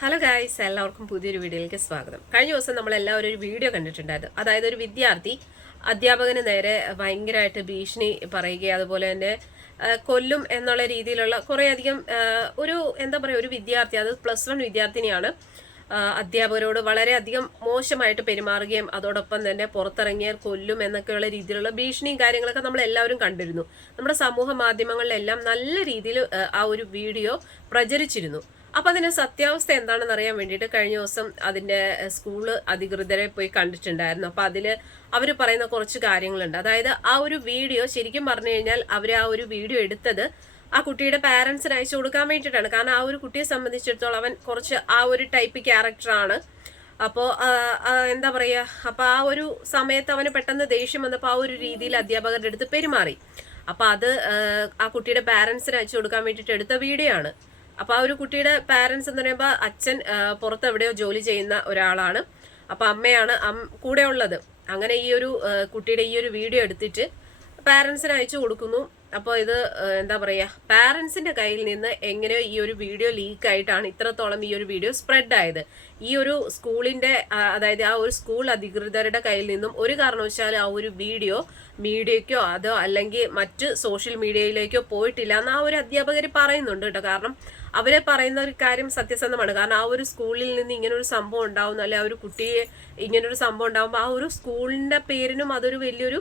Hello guys എല്ലാവർക്കും പുതിയൊരു വീഡിയോയിലേക്ക് സ്വാഗതം. കഴിഞ്ഞ ദിവസം നമ്മൾ എല്ലാവരും ഒരു വീഡിയോ കണ്ടിട്ടുണ്ടായിരുന്നു. അതായത് ഒരു വിദ്യാർത്ഥി അധ്യാപകന് നേരെ ഭയങ്കരമായിട്ട് ഭീഷണി പറയുകയും അതുപോലെ തന്നെ കൊല്ലും എന്നുള്ള രീതിയിലുള്ള കുറേയധികം ഒരു എന്താ പറയുക ഒരു വിദ്യാർത്ഥി അത് പ്ലസ് വൺ വിദ്യാർത്ഥിനിയാണ് അധ്യാപകരോട് വളരെയധികം മോശമായിട്ട് പെരുമാറുകയും അതോടൊപ്പം തന്നെ പുറത്തിറങ്ങിയാൽ കൊല്ലും എന്നൊക്കെയുള്ള രീതിയിലുള്ള ഭീഷണിയും കാര്യങ്ങളൊക്കെ നമ്മൾ എല്ലാവരും കണ്ടിരുന്നു. നമ്മുടെ സമൂഹ മാധ്യമങ്ങളിലെല്ലാം നല്ല രീതിയിൽ ആ ഒരു വീഡിയോ പ്രചരിച്ചിരുന്നു. അപ്പൊ അതിന്റെ സത്യാവസ്ഥ എന്താണെന്ന് അറിയാൻ വേണ്ടിയിട്ട് കഴിഞ്ഞ ദിവസം അതിന്റെ സ്കൂൾ അധികൃതരെ പോയി കണ്ടിട്ടുണ്ടായിരുന്നു. അപ്പൊ അതിൽ അവർ പറയുന്ന കുറച്ച് കാര്യങ്ങളുണ്ട്. അതായത് ആ ഒരു വീഡിയോ ശരിക്കും പറഞ്ഞു കഴിഞ്ഞാൽ അവർ ആ ഒരു വീഡിയോ എടുത്തത് ആ കുട്ടിയുടെ പാരന്റ്സിന് അയച്ചു കൊടുക്കാൻ വേണ്ടിയിട്ടാണ്. കാരണം ആ ഒരു കുട്ടിയെ സംബന്ധിച്ചിടത്തോളം അവൻ കുറച്ച് ആ ഒരു ടൈപ്പ് ക്യാരക്ടറാണ് അപ്പോൾ എന്താ പറയുക അപ്പോൾ ആ ഒരു സമയത്ത് അവന് പെട്ടെന്ന് ദേഷ്യം വന്നപ്പോൾ ആ ഒരു രീതിയിൽ അധ്യാപകരുടെ അടുത്ത് പെരുമാറി. അപ്പോൾ അത് ആ കുട്ടിയുടെ പാരന്റ്സിന് അയച്ചു കൊടുക്കാൻ വേണ്ടിയിട്ട് എടുത്ത വീഡിയോ ആണ്. അപ്പോൾ ആ ഒരു കുട്ടിയുടെ പാരന്റ്സ് എന്ന് പറയുമ്പോൾ അച്ഛൻ പുറത്ത് എവിടെയോ ജോലി ചെയ്യുന്ന ഒരാളാണ്. അപ്പോൾ അമ്മയാണ് കൂടെ ഉള്ളത്. അങ്ങനെ ഈ ഒരു കുട്ടിയുടെ ഈ ഒരു വീഡിയോ എടുത്തിട്ട് പാരന്റ്സിന് അയച്ചു കൊടുക്കുന്നു. അപ്പോൾ ഇത് എന്താ പറയുക പാരൻസിന്റെ കയ്യിൽ നിന്ന് എങ്ങനെയോ ഈ ഒരു വീഡിയോ ലീക്ക് ആയിട്ടാണ് ഇത്രത്തോളം ഈ ഒരു വീഡിയോ സ്പ്രെഡ് ആയത്. ഈ ഒരു സ്കൂളിന്റെ അതായത് ആ ഒരു സ്കൂൾ അധികൃതരുടെ കയ്യിൽ നിന്നും ഒരു കാരണവശാലും ആ ഒരു വീഡിയോ മീഡിയയ്ക്കോ അതോ അല്ലെങ്കിൽ മറ്റ് സോഷ്യൽ മീഡിയയിലേക്കോ പോയിട്ടില്ല എന്ന് ആ ഒരു അധ്യാപകർ പറയുന്നുണ്ട് കേട്ടോ. കാരണം അവരെ പറയുന്ന ഒരു കാര്യം സത്യസന്ധമാണ്. കാരണം ആ ഒരു സ്കൂളിൽ നിന്ന് ഇങ്ങനെ ഒരു സംഭവം ഉണ്ടാവുന്നു അല്ലെ ആ ഒരു കുട്ടിയെ ഇങ്ങനൊരു സംഭവം ഉണ്ടാകുമ്പോൾ ആ ഒരു സ്കൂളിന്റെ പേരിനും അതൊരു വലിയൊരു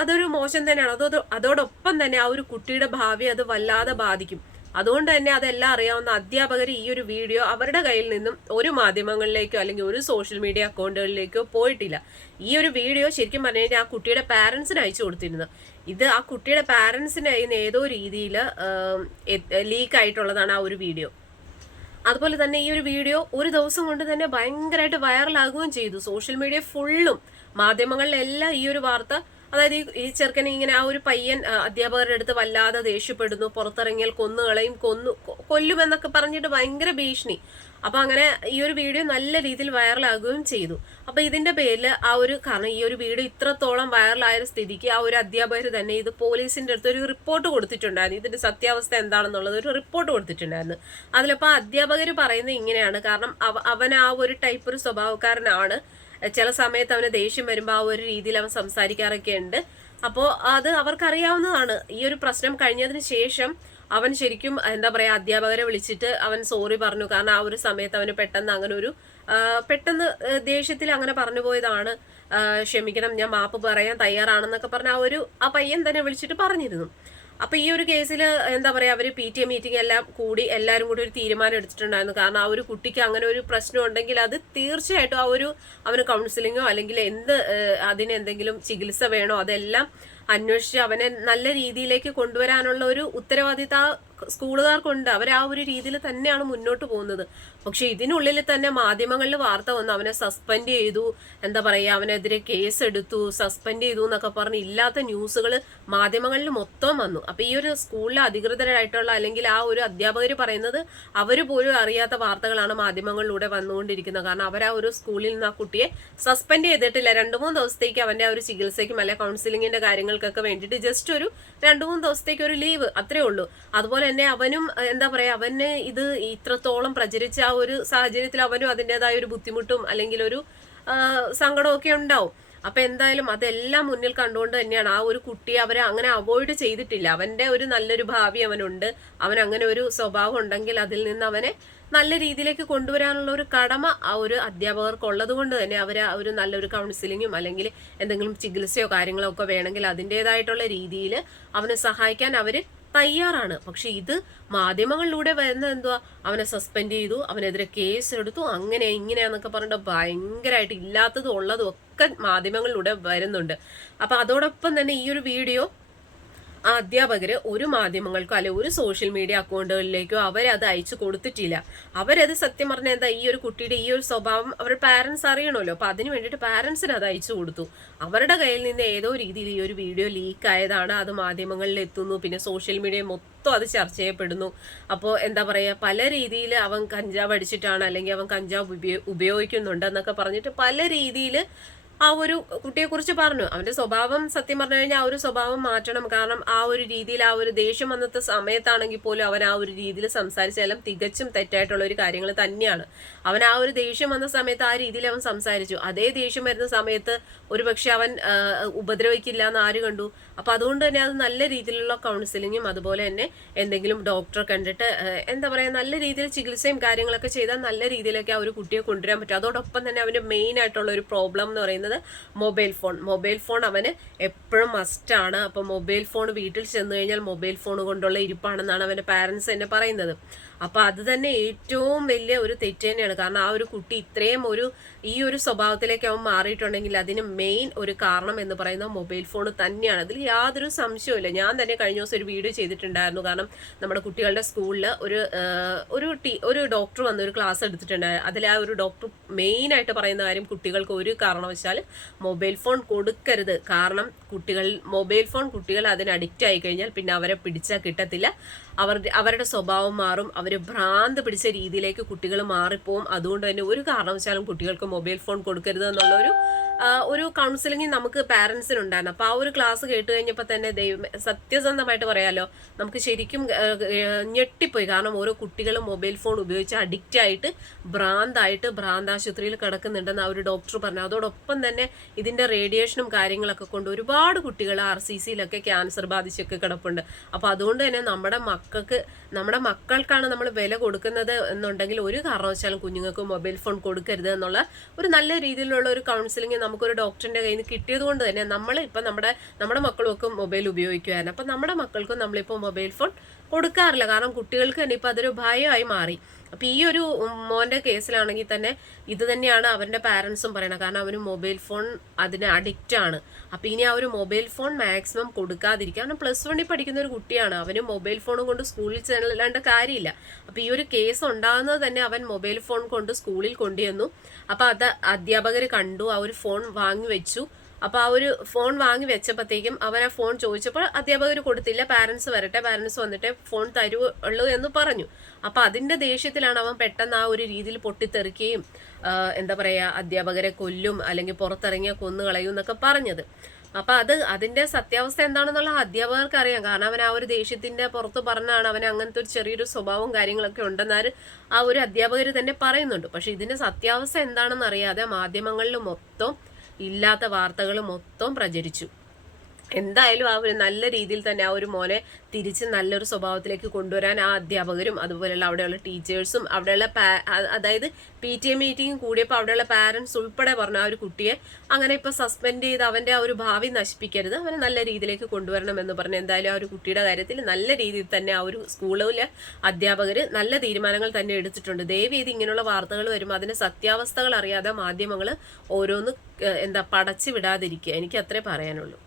അതൊരു മോശം തന്നെയാണ്. അതോ അതോടൊപ്പം തന്നെ ആ ഒരു കുട്ടിയുടെ ഭാവി അത് വല്ലാതെ ബാധിക്കും. അതുകൊണ്ട് തന്നെ അതെല്ലാം അറിയാവുന്ന അധ്യാപകർ ഈ ഒരു വീഡിയോ അവരുടെ കയ്യിൽ നിന്നും ഒരു മാധ്യമങ്ങളിലേക്കോ അല്ലെങ്കിൽ ഒരു സോഷ്യൽ മീഡിയ അക്കൗണ്ടുകളിലേക്കോ പോയിട്ടില്ല. ഈ ഒരു വീഡിയോ ശരിക്കും പറഞ്ഞു കഴിഞ്ഞാൽ ആ കുട്ടിയുടെ പാരന്റ്സിന് അയച്ചു കൊടുത്തിരുന്നു ഇത് ആ കുട്ടിയുടെ കയ്യിൽ ഏതോ രീതിയിൽ ലീക്ക് ആയിട്ടുള്ളതാണ് ആ ഒരു വീഡിയോ. അതുപോലെ തന്നെ ഈ ഒരു വീഡിയോ ഒരു ദിവസം കൊണ്ട് തന്നെ ഭയങ്കരമായിട്ട് വൈറലാകുകയും ചെയ്തു. സോഷ്യൽ മീഡിയ ഫുള്ളും മാധ്യമങ്ങളിലെല്ലാം ഈ ഒരു വാർത്ത അതായത് ഈ- ചെറുക്കനെ ഇങ്ങനെ ആ ഒരു പയ്യൻ അധ്യാപകരുടെ അടുത്ത് വല്ലാതെ ദേഷ്യപ്പെടുന്നു പുറത്തിറങ്ങിയാൽ കൊന്നുകളയും കൊന്നു കൊല്ലുമെന്നൊക്കെ പറഞ്ഞിട്ട് ഭയങ്കര ഭീഷണി. അപ്പൊ അങ്ങനെ ഈ ഒരു വീഡിയോ നല്ല രീതിയിൽ വൈറലാകുകയും ചെയ്തു. അപ്പൊ ഇതിന്റെ പേരിൽ ആ ഒരു കാരണം ഈ ഒരു വീഡിയോ ഇത്രത്തോളം വൈറലായ സ്ഥിതിക്ക് ആ ഒരു അധ്യാപകർ തന്നെ ഇത് പോലീസിന്റെ അടുത്ത് ഒരു റിപ്പോർട്ട് കൊടുത്തിട്ടുണ്ടായിരുന്നു. ഇതിന്റെ സത്യാവസ്ഥ എന്താണെന്നുള്ളത് ഒരു റിപ്പോർട്ട് കൊടുത്തിട്ടുണ്ടായിരുന്നു. അതിലപ്പോൾ അധ്യാപകർ പറയുന്നത് ഇങ്ങനെയാണ്. കാരണം അവൻ ആ ഒരു ടൈപ്പ് ഒരു സ്വഭാവക്കാരനാണ്. ചില സമയത്ത് അവന് ദേഷ്യം വരുമ്പോൾ ആ ഒരു രീതിയിൽ അവൻ സംസാരിക്കാറൊക്കെ ഉണ്ട്. അപ്പോൾ അത് അവർക്കറിയാവുന്നതാണ്. ഈ ഒരു പ്രശ്നം കഴിഞ്ഞതിന് ശേഷം അവൻ ശരിക്കും എന്താ പറയാ അധ്യാപകരെ വിളിച്ചിട്ട് അവൻ സോറി പറഞ്ഞു. കാരണം ആ ഒരു സമയത്ത് അവന് പെട്ടെന്ന് അങ്ങനെ ഒരു പെട്ടെന്ന് ദേഷ്യത്തിൽ അങ്ങനെ പറഞ്ഞു പോയതാണ്. ക്ഷമിക്കണം ഞാൻ മാപ്പ് പറയാൻ തയ്യാറാണെന്നൊക്കെ പറഞ്ഞ ആ ഒരു ആ പയ്യൻ തന്നെ വിളിച്ചിട്ട് പറഞ്ഞിരുന്നു. അപ്പൊ ഈ ഒരു കേസിൽ എന്താ പറയാ അവർ പി ടി എ മീറ്റിംഗ് എല്ലാം കൂടി എല്ലാവരും കൂടി ഒരു തീരുമാനം എടുത്തിട്ടുണ്ടായിരുന്നു. കാരണം ആ ഒരു കുട്ടിക്ക് അങ്ങനെ ഒരു പ്രശ്നം ഉണ്ടെങ്കിൽ അത് തീർച്ചയായിട്ടും ആ ഒരു അവന് കൗൺസിലിങ്ങോ അല്ലെങ്കിൽ എന്ത് അതിനെന്തെങ്കിലും ചികിത്സ വേണോ അതെല്ലാം അന്വേഷിച്ച് അവനെ നല്ല രീതിയിലേക്ക് കൊണ്ടുവരാനുള്ള ഒരു ഉത്തരവാദിത്ത സ്കൂളുകാർക്കുണ്ട്. അവർ ആ ഒരു രീതിയിൽ തന്നെയാണ് മുന്നോട്ട് പോകുന്നത്. പക്ഷെ ഇതിനുള്ളിൽ തന്നെ മാധ്യമങ്ങളിൽ വാർത്ത വന്നു. അവനെ സസ്പെൻഡ് ചെയ്തു. എന്താ പറയുക അവനെതിരെ കേസ് എടുത്തു സസ്പെൻഡ് ചെയ്തു എന്നൊക്കെ പറഞ്ഞ് ഇല്ലാത്ത ന്യൂസുകൾ മാധ്യമങ്ങളിൽ മൊത്തം വന്നു. അപ്പൊ ഈ ഒരു സ്കൂളിലെ അധികൃതരായിട്ടുള്ള അല്ലെങ്കിൽ ആ ഒരു അധ്യാപകർ പറയുന്നത് അവർ പോലും അറിയാത്ത വാർത്തകളാണ് മാധ്യമങ്ങളിലൂടെ വന്നുകൊണ്ടിരിക്കുന്നത്. കാരണം അവർ ആ ഒരു സ്കൂളിൽ നിന്ന് ആ കുട്ടിയെ സസ്പെൻഡ് ചെയ്തിട്ടില്ല. രണ്ടു മൂന്ന് ദിവസത്തേക്ക് അവന്റെ ആ ഒരു ചികിത്സയ്ക്കും അല്ലെ കൗൺസിലിങ്ങിന്റെ കാര്യങ്ങൾക്കൊക്കെ വേണ്ടിയിട്ട് ജസ്റ്റ് ഒരു രണ്ടു മൂന്ന് ദിവസത്തേക്ക് ഒരു ലീവ് അത്രേ ഉള്ളൂ. അതുപോലെ തന്നെ അവനും എന്താ പറയാ അവന് ഇത് ഇത്രത്തോളം പ്രചരിച്ച ആ ഒരു സാഹചര്യത്തിൽ അവനും അതിന്റെതായ ഒരു ബുദ്ധിമുട്ടും അല്ലെങ്കിൽ ഒരു സങ്കടമൊക്കെ ഉണ്ടാവും. അപ്പൊ എന്തായാലും അതെല്ലാം മുന്നിൽ കണ്ടുകൊണ്ട് തന്നെയാണ് ആ ഒരു കുട്ടിയെ അവരെ അങ്ങനെ അവോയ്ഡ് ചെയ്തിട്ടില്ല. അവന്റെ ഒരു നല്ലൊരു ഭാവി അവനുണ്ട്. അവൻ അങ്ങനെ ഒരു സ്വഭാവം ഉണ്ടെങ്കിൽ അതിൽ നിന്ന് അവനെ നല്ല രീതിയിലേക്ക് കൊണ്ടുവരാനുള്ള ഒരു കടമ ആ ഒരു അധ്യാപകർക്ക് ഉള്ളത് കൊണ്ട് തന്നെ അവർ ആ ഒരു നല്ലൊരു കൗൺസിലിങ്ങും അല്ലെങ്കിൽ എന്തെങ്കിലും ചികിത്സയോ കാര്യങ്ങളോ ഒക്കെ വേണമെങ്കിൽ അതിന്റെതായിട്ടുള്ള രീതിയിൽ അവനെ സഹായിക്കാൻ അവർ തയ്യാറാണ്. പക്ഷെ ഇത് മാധ്യമങ്ങളിലൂടെ വരുന്ന എന്തുവാ? അവനെ സസ്പെൻഡ് ചെയ്തു അവനെതിരെ കേസ് എടുത്തു അങ്ങനെ ഇങ്ങനെയാന്നൊക്കെ പറഞ്ഞിട്ട് ഭയങ്കരമായിട്ട് ഇല്ലാത്തതും ഉള്ളതും ഒക്കെ മാധ്യമങ്ങളിലൂടെ വരുന്നുണ്ട്. അപ്പൊ അതോടൊപ്പം തന്നെ ഈ ഒരു വീഡിയോ ആ അധ്യാപകര് ഒരു മാധ്യമങ്ങൾക്കോ അല്ലെ ഒരു സോഷ്യൽ മീഡിയ അക്കൗണ്ടുകളിലേക്കോ അവരത് അയച്ചു കൊടുത്തിട്ടില്ല. അവരത് സത്യം പറഞ്ഞാൽ എന്താ ഈ ഒരു കുട്ടിയുടെ ഈ ഒരു സ്വഭാവം അവരുടെ പാരൻസ് അറിയണമല്ലോ. അപ്പൊ അതിന് വേണ്ടിയിട്ട് പാരൻസിന് അത് അയച്ചു കൊടുത്തു. അവരുടെ കയ്യിൽ നിന്ന് ഏതോ രീതിയിൽ ഈ ഒരു വീഡിയോ ലീക്ക് ആയതാണ്. അത് മാധ്യമങ്ങളിൽ എത്തുന്നു. പിന്നെ സോഷ്യൽ മീഡിയ മൊത്തം അത് ചർച്ച ചെയ്യപ്പെടുന്നു. അപ്പോൾ എന്താ പറയുക പല രീതിയിൽ അവൻ കഞ്ചാവ് അടിച്ചിട്ടാണ് അല്ലെങ്കിൽ അവൻ കഞ്ചാവ് ഉപയോ ഉപയോഗിക്കുന്നുണ്ട് എന്നൊക്കെ പറഞ്ഞിട്ട് പല രീതിയിൽ ആ ഒരു കുട്ടിയെക്കുറിച്ച് പറഞ്ഞു. അവന്റെ സ്വഭാവം സത്യം പറഞ്ഞു കഴിഞ്ഞാൽ ആ ഒരു സ്വഭാവം മാറ്റണം. കാരണം ആ ഒരു രീതിയിൽ ആ ഒരു ദേഷ്യം വന്നത്തെ സമയത്താണെങ്കിൽ പോലും അവൻ ആ ഒരു രീതിയിൽ സംസാരിച്ചാലും തികച്ചും തെറ്റായിട്ടുള്ള ഒരു കാര്യങ്ങൾ തന്നെയാണ്. അവൻ ആ ഒരു ദേഷ്യം വന്ന സമയത്ത് ആ രീതിയിൽ അവൻ സംസാരിച്ചു. അതേ ദേഷ്യം വരുന്ന സമയത്ത് ഒരു പക്ഷെ അവൻ ഉപദ്രവിക്കില്ല എന്ന് ആര് കണ്ടു? അപ്പൊ അതുകൊണ്ട് തന്നെ അത് നല്ല രീതിയിലുള്ള കൗൺസിലിങ്ങും അതുപോലെ തന്നെ എന്തെങ്കിലും ഡോക്ടറെ കണ്ടിട്ട് എന്താ പറയാ നല്ല രീതിയിൽ ചികിത്സയും കാര്യങ്ങളൊക്കെ ചെയ്താൽ നല്ല രീതിയിലൊക്കെ ആ ഒരു കുട്ടിയെ കൊണ്ടുവരാൻ പറ്റും. അതോടൊപ്പം തന്നെ അവന്റെ മെയിൻ ആയിട്ടുള്ള ഒരു പ്രോബ്ലം എന്ന് പറയുന്നത് മൊബൈൽ ഫോൺ. മൊബൈൽ ഫോൺ അവന് എപ്പോഴും മസ്റ്റാണ് അപ്പോൾ മൊബൈൽ ഫോൺ വീട്ടിൽ ചെന്ന് കഴിഞ്ഞാൽ മൊബൈൽ ഫോൺ കൊണ്ടുള്ള ഇരിപ്പാണെന്നാണ് അവന്റെ പാരന്റ്സ് തന്നെ പറയുന്നത്. അപ്പോൾ അത് തന്നെ ഏറ്റവും വലിയ ഒരു തെറ്റ് തന്നെയാണ്. കാരണം ആ ഒരു കുട്ടി ഇത്രയും ഒരു ഈ ഒരു സ്വഭാവത്തിലേക്ക് അവൻ മാറിയിട്ടുണ്ടെങ്കിൽ അതിന് മെയിൻ ഒരു കാരണം എന്ന് പറയുന്നത് മൊബൈൽ ഫോൺ തന്നെയാണ്. അതിൽ യാതൊരു സംശയവുമില്ല ഞാൻ തന്നെ കഴിഞ്ഞ ദിവസം ഒരു വീഡിയോ ചെയ്തിട്ടുണ്ടായിരുന്നു. കാരണം നമ്മുടെ കുട്ടികളുടെ സ്കൂളിൽ ഒരു ഒരു ടീ ഒരു ഡോക്ടർ വന്ന് ഒരു ക്ലാസ് എടുത്തിട്ടുണ്ടായിരുന്നു. അതിൽ ആ ഒരു ഡോക്ടർ മെയിൻ ആയിട്ട് പറയുന്ന കാര്യം കുട്ടികൾക്ക് ഒരു കാരണവശാലും മൊബൈൽ ഫോൺ കൊടുക്കരുത്. കാരണം കുട്ടികൾ മൊബൈൽ ഫോൺ കുട്ടികൾ അതിന് അഡിക്റ്റ് ആയി കഴിഞ്ഞാൽ പിന്നെ അവരെ പിടിച്ചാൽ കിട്ടത്തില്ല. അവർ അവരുടെ സ്വഭാവം മാറും. അവർ ഭ്രാന്ത് പിടിച്ച രീതിയിലേക്ക് കുട്ടികൾ മാറിപ്പോവും. അതുകൊണ്ട് തന്നെ ഒരു കാരണവശാലും കുട്ടികൾക്ക് മൊബൈൽ ഫോൺ കൊടുക്കരുത് എന്നുള്ള ഒരു ഒരു കൗൺസിലിംഗ് നമുക്ക് പാരൻസിനുണ്ടായിരുന്നു അപ്പോൾ ആ ഒരു ക്ലാസ് കേട്ട് കഴിഞ്ഞപ്പോൾ തന്നെ ദൈവം സത്യസന്ധമായിട്ട് പറയാലോ നമുക്ക് ശരിക്കും ഞെട്ടിപ്പോയി. കാരണം ഓരോ കുട്ടികളും മൊബൈൽ ഫോൺ ഉപയോഗിച്ച് അഡിക്റ്റ് ആയിട്ട് ഭ്രാന്തായിട്ട് ഭ്രാന്താശുപത്രിയിൽ കിടക്കുന്നുണ്ടെന്ന് ആ ഒരു ഡോക്ടർ പറഞ്ഞു. അതോടൊപ്പം തന്നെ ഇതിന്റെ റേഡിയേഷനും കാര്യങ്ങളൊക്കെ കൊണ്ട് ഒരുപാട് കുട്ടികൾ ആർ സി സിയിലൊക്കെ ക്യാൻസർ ബാധിച്ചൊക്കെ കിടപ്പുണ്ട്. അപ്പോൾ അതുകൊണ്ട് തന്നെ നമ്മുടെ മക്കൾക്ക് നമ്മുടെ മക്കൾക്കാണ് നമ്മൾ വില കൊടുക്കുന്നത് എന്നുണ്ടെങ്കിൽ ഒരു കാരണവശാലും കുഞ്ഞുങ്ങൾക്ക് മൊബൈൽ ഫോൺ കൊടുക്കരുത് എന്നുള്ള ഒരു നല്ല രീതിയിലുള്ള ഒരു കൗൺസിലിംഗ് നമുക്കൊരു ഡോക്ടറിന്റെ കയ്യിൽ നിന്ന് കിട്ടിയത് കൊണ്ട് തന്നെ നമ്മൾ ഇപ്പം നമ്മുടെ നമ്മുടെ മക്കളൊക്കെ മൊബൈൽ ഉപയോഗിക്കുമായിരുന്നു അപ്പം നമ്മുടെ മക്കൾക്കും നമ്മളിപ്പോൾ മൊബൈൽ ഫോൺ കൊടുക്കാറില്ല. കാരണം കുട്ടികൾക്ക് തന്നെ ഇപ്പം അതൊരു ഭയമായി മാറി. അപ്പം ഈ ഒരു മോന്റെ കേസിലാണെങ്കിൽ തന്നെ ഇത് തന്നെയാണ് അവന്റെ പാരൻസും പറയണത്. കാരണം അവന് മൊബൈൽ ഫോൺ അതിന് അഡിക്റ്റ് ആണ്. അപ്പം ഇനി ആ ഒരു മൊബൈൽ ഫോൺ മാക്സിമം കൊടുക്കാതിരിക്കുക കാരണം പ്ലസ് വണ്ണിൽ പഠിക്കുന്ന ഒരു കുട്ടിയാണ്. അവന് മൊബൈൽ ഫോണും കൊണ്ട് സ്കൂളിൽ ചെല്ലാണ്ട് കാര്യമില്ല. അപ്പം ഈ ഒരു കേസ് ഉണ്ടാകുന്നത് തന്നെ അവൻ മൊബൈൽ ഫോൺ കൊണ്ട് സ്കൂളിൽ കൊണ്ടുവന്നു. അപ്പം അത് അധ്യാപകർ കണ്ടു. ആ ഒരു ഫോൺ വാങ്ങി വെച്ചു. അപ്പൊ ആ ഒരു ഫോൺ വാങ്ങി വെച്ചപ്പോഴത്തേക്കും അവൻ ആ ഫോൺ ചോദിച്ചപ്പോൾ അധ്യാപകർ കൊടുത്തില്ല പാരന്റ്സ് വരട്ടെ പാരന്റ്സ് വന്നിട്ട് ഫോൺ തരുള്ളൂ എന്ന് പറഞ്ഞു. അപ്പൊ അതിന്റെ ദേഷ്യത്തിലാണ് അവൻ പെട്ടെന്ന് ആ ഒരു രീതിയിൽ പൊട്ടിത്തെറിക്കുകയും എന്താ പറയാ അധ്യാപകരെ കൊല്ലും അല്ലെങ്കിൽ പുറത്തിറങ്ങിയ കൊന്നുകളയും എന്നൊക്കെ പറഞ്ഞത്. അപ്പൊ അത് അതിന്റെ സത്യാവസ്ഥ എന്താണെന്നുള്ള അധ്യാപകർക്ക് അറിയാം കാരണം അവൻ ആ ഒരു ദേഷ്യത്തിന്റെ പുറത്ത് പറഞ്ഞാണ് അവൻ അങ്ങനത്തെ ഒരു ചെറിയൊരു സ്വഭാവവും കാര്യങ്ങളൊക്കെ ഉണ്ടെന്നാൽ ആ ഒരു അധ്യാപകർ തന്നെ പറയുന്നുണ്ട്. പക്ഷെ ഇതിന്റെ സത്യാവസ്ഥ എന്താണെന്ന് അറിയാതെ മാധ്യമങ്ങളിൽ മൊത്തം ഇല്ലാത്ത വാർത്തകൾ മൊത്തം പ്രചരിച്ചു. എന്തായാലും ആ ഒരു നല്ല രീതിയിൽ തന്നെ ആ ഒരു മോനെ തിരിച്ച് നല്ലൊരു സ്വഭാവത്തിലേക്ക് കൊണ്ടുവരാൻ ആ അധ്യാപകരും അതുപോലെയുള്ള അവിടെയുള്ള ടീച്ചേഴ്സും അവിടെയുള്ള അതായത് പി ടി എ മീറ്റിംഗ് കൂടിയപ്പോൾ അവിടെയുള്ള പാരൻസ് ഉൾപ്പെടെ പറഞ്ഞ ആ ഒരു കുട്ടിയെ അങ്ങനെ ഇപ്പോൾ സസ്പെൻഡ് ചെയ്ത് അവന്റെ ആ ഒരു ഭാവി നശിപ്പിക്കരുത്. അവനെ നല്ല രീതിയിലേക്ക് കൊണ്ടുവരണം എന്ന് പറഞ്ഞ് എന്തായാലും ആ ഒരു കുട്ടിയുടെ കാര്യത്തിൽ നല്ല രീതിയിൽ തന്നെ ആ ഒരു സ്കൂളിലെ അധ്യാപകർ നല്ല തീരുമാനങ്ങൾ തന്നെ എടുത്തിട്ടുണ്ട്. ദയവ് ചെയ്ത് ഇങ്ങനെയുള്ള വാർത്തകൾ വരുമ്പോൾ അതിന്റെ സത്യാവസ്ഥകൾ അറിയാതെ മാധ്യമങ്ങൾ ഓരോന്ന് എന്താ പടച്ചു വിടാതിരിക്കുക. എനിക്ക് അത്രേ പറയാനുള്ളൂ.